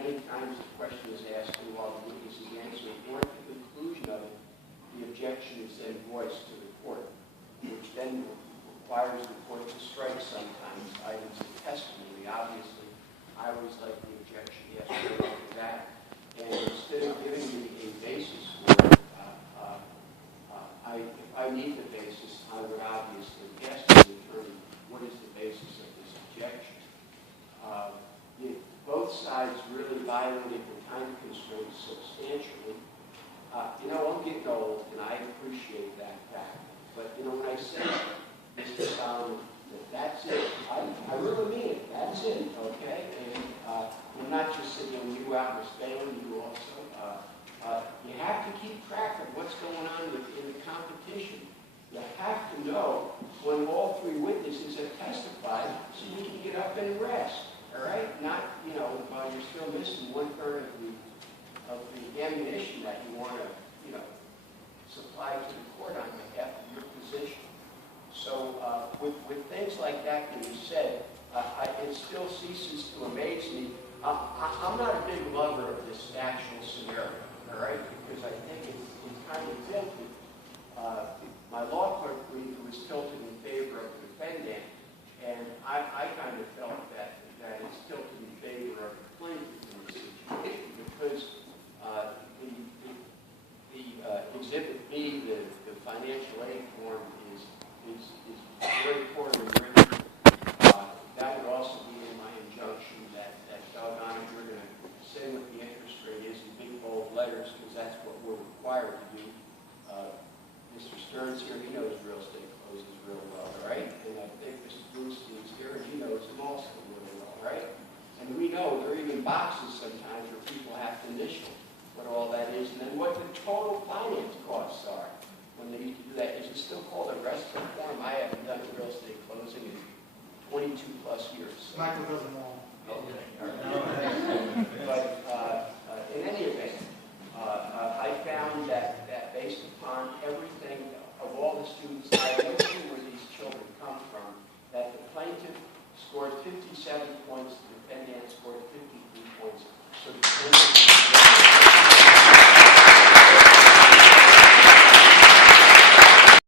many times the question is asked, and while the witness is answering, or at the conclusion of it, the objection is then voiced to the court, which then requires the court to strike sometimes items of testimony. Obviously, I always like the objection, yes, for that. And instead of giving me a basis for it, if I need the basis, I would obviously ask the attorney, what is the basis of this objection? Both sides really violated the time constraints substantially. I'm getting old, and I appreciate that fact. But, when I say, Mr. Solomon, that's it, I really mean it. That's it, okay? And I'm not just sitting when you out in Spain, you also. You have to keep track of what's going on in the competition. You have to know when all three witnesses have testified so you can get up and rest, all right? Not, while you're still missing 1/3 of the ammunition that you want to, supply to the court on behalf of your position. So with things like that being said, it still ceases to amaze me. I'm not a big lover of this actual scenario, all right, because I think it's kind of tilted. My law clerk brief was tilted in favor of the defendant, and I kind of felt that it's tilted in favor of the plaintiff in this situation because the Exhibit B, the financial aid form, is very poorly written. That would also be in my injunction that doggone it, we're going to say what the interest rate is in big bold letters because that's what we're required to do. Mr. Stearns here, he knows real estate closes real well, right? And I think Mr. Bluestein's here, and he knows them also really well, right? And we know there are even boxes sometimes where people have to initial what all that is, and then what the total finance costs are when they used to do that. Is it still called a restaurant form? I haven't done a real estate closing in 22 plus years. So. Michael doesn't know. Okay. All right. But in any event, I found that based upon everything of all the students, I don't know where these children come from, that the plaintiff scored 57 points, the defendant scored 53 points. So the plaintiff